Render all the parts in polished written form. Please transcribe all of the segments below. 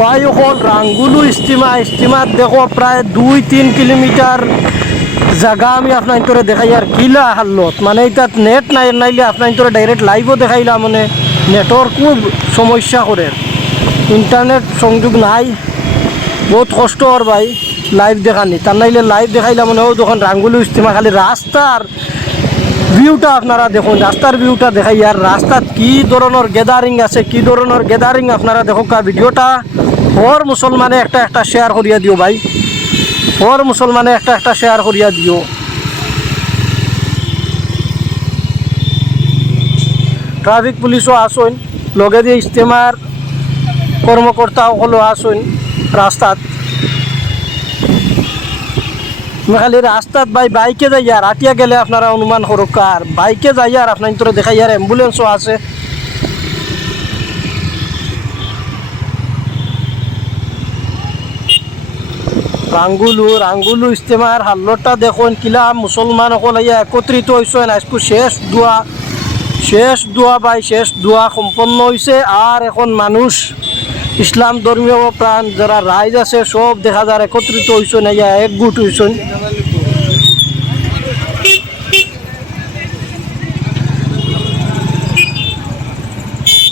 ভাই এখন রাঙ্গুলু ইস্তিমার দেখো প্রায় 2-3 কিলোমিটার জায়গা আমি আপনার তোরে দেখাই আর কিলা হাল্লত মানে এটাত নেট নাইলে আপনার তোরে ডাইরেক্ট লাইভও দেখাইলাম মানে নেটওয়ার্ক খুব সমস্যা করে ইন্টারনেট সংযোগ নাই বহুত কষ্ট আর ভাই লাইভ দেখানি তার নাইলে লাইভ দেখাইলাম মানে ও যখন রাঙ্গুলু ইস্তিমা খালি রাস্তার ভিউটা আপনারা দেখুন রাস্তার ভিউটা দেখাই আর রাস্তাত কি ধরনের গ্যাদারিং আছে কি ধরনের গ্যাদারিং আপনারা দেখো ভিডিওটা ওর মুসলমানে একটা শেয়ার করিয়া দিও ভাই ওর মুসলমানে একটা শেয়ার করিয়া দিও ট্রাফিক পুলিশও আসুন লগে দিয়ে ইস্তেমার কর্মকর্তা সকলো আসুন রাস্তাত খালি রাস্তাত ভাই বাইকে যাই আর আটিয়া গেলে আপনারা অনুমান করুক আর বাইকে যাই আর আপনার তোরা দেখাই আর অ্যাম্বুলেন্সও আছে রাঙ্গুলু ইস্তেমার হাল্লতটা দেখুন কিলা মুসলমান সকল একত্রিত হয়েছে আজকে শেষ দোয়া সম্পন্ন হয়েছে আর এখন মানুষ ইসলাম ধর্মীয় প্রাণ যারা রাইজ আছে সব দেখা যায় একত্রিত হয়েছেন একগুট হয়েছেন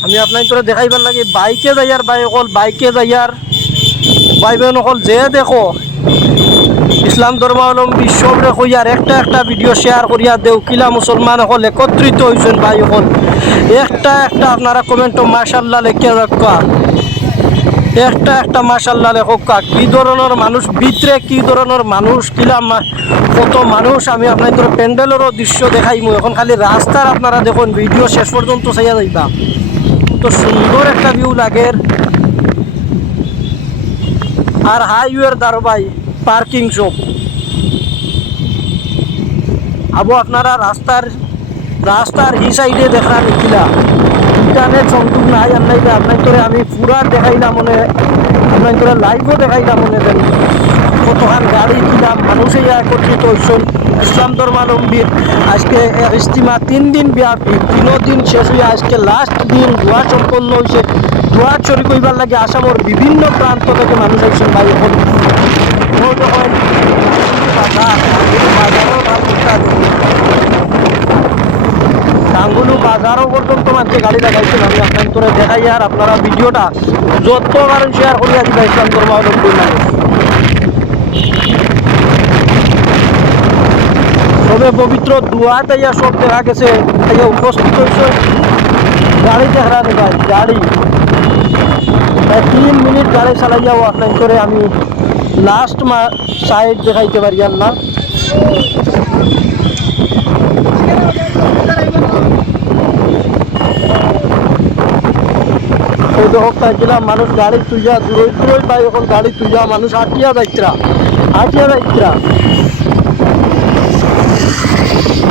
আমি আপনার তোরা দেখাইবার লাগে বাইকে যাইয়ার বাইকে যাইয়ার ভাই বোন সকল যে দেখো ইসলাম ধর্মাবলম্বী সবরে কইয়ার একটা ভিডিও শেয়ার করিয়া দেও কিলা মুসলমান সকল একত্রিত হয়েছেন ভাই সকল একটা আপনারা কমেন্ট মাশাআল্লাহ লেখা রাখা একটা মাশাআল্লাহ লেখা কি ধরনের মানুষ ভিতরে কি ধরনের মানুষ কিলা কত মানুষ আমি আপনার তোর প্যান্ডেলেরও দৃশ্য দেখাইমু এখন খালি রাস্তার আপনারা দেখুন ভিডিও শেষ পর্যন্ত চাইয়া যাইবা তো সুন্দর একটা ভিউ লাগে আর হাইওয়ের দারবাই পার্কিং শপ আবো আপনারা রাস্তার এই সাইডে দেখা নিখিলা ইন্টারনেট সংযোগ নাই আর নাইলে আপনার তোরে আমি পুরা দেখাইলাম মনে আপনার তোরে লাইভও দেখাইলাম মনে দেন কতখান গাড়ি কিলাম মানুষে একত্রিত হয়েছেন ইসলাম ধর্মাবলম্বীর আজকে ইস্তিমা 3 দিন ব্যাপী 3 দিন শেষ হয়ে আজকে লাস্ট দিন দোয়া সম্পন্ন হয়েছে দোয়া শরীক হইবার লাগে আসামের বিভিন্ন প্রান্ত থেকে মানুষ আইছেন ভাই এখন রাঙ্গুলু বাজারও পর্যন্ত মাঝে গাড়ি লাগাইছেন আমি আপনার তোরে দেখাই আর আপনারা ভিডিওটা যত কারণ শেয়ার করিয়া দিবা ইসলাম ধর্মাবলম্বীর মানুষ সবে পবিত্র দোয়া তাইয়া সব দেখা গেছে তাইয়া উপস্থিত হয়েছে গাড়ি দেখা নেই ভাই গাড়ি 3 মিনিট গাড়ি চালাইয়াও আপনার করে আমি লাস্ট সাইড দেখাইতে পারি আর না ওই তো হোক গেলাম মানুষ গাড়ি তুইয়া দূরই পাই এখন গাড়ি তুইয়া মানুষ হাঁটিয়া যাইতরা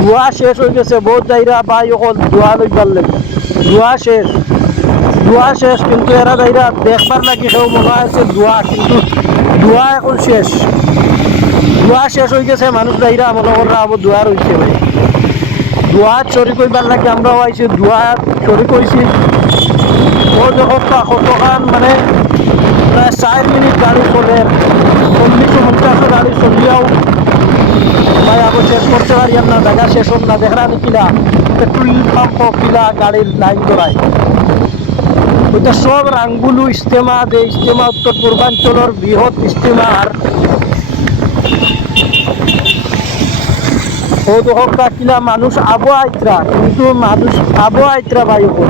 দোয়া শেষ হয়ে গেছে বহুত যাইরা ভাই এখন দোয়া লই পারলেন দোয়া শেষ কিন্তু এরা যাইরা দেখবার লাগি সেও মনে আছে দোয়া কিন্তু দোয়া এখন শেষ হয়ে গেছে মানুষ যাইরা মনে করা আবার দোয়া রয়েছে ভাই দোয়া শরিক হইবার লাগে আমরাও আইছি দোয়া শরিক হয়েছি ও যখন কতখান মানে প্রায় 4 মিনিট গাড়ি চলে 40-50 গাড়ি চলিয়াও ভাই আবার শেষ করতে পারি না জায়গা শেষ হোক না দেখা নি কিলা পেট্রোল পাম্প কিলা গাড়ির লাইন ধরায় ওইটা সব রাঙ্গুলু ইস্তেমা উত্তর পূর্বাঞ্চলের বৃহৎ ইস্তেমা আর ও দোকা কিলা মানুষ আবো আইত্রা কিন্তু মানুষ আবো আইত্রা ভাই ওপর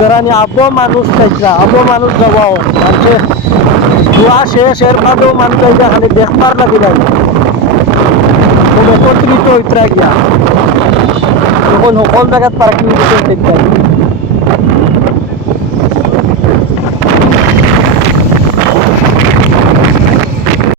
ধরানি আবো মানুষ চাইছা আবো মানুষ যাওয়াও মানুষের দোয়া শেষ এর বাদেও মানুষ চাইছা খালি দেখবার লাগি যাই একত্রিত হইতরা গিয়া তখন সকল জায়গাত পার্কিং দিতে দেখতে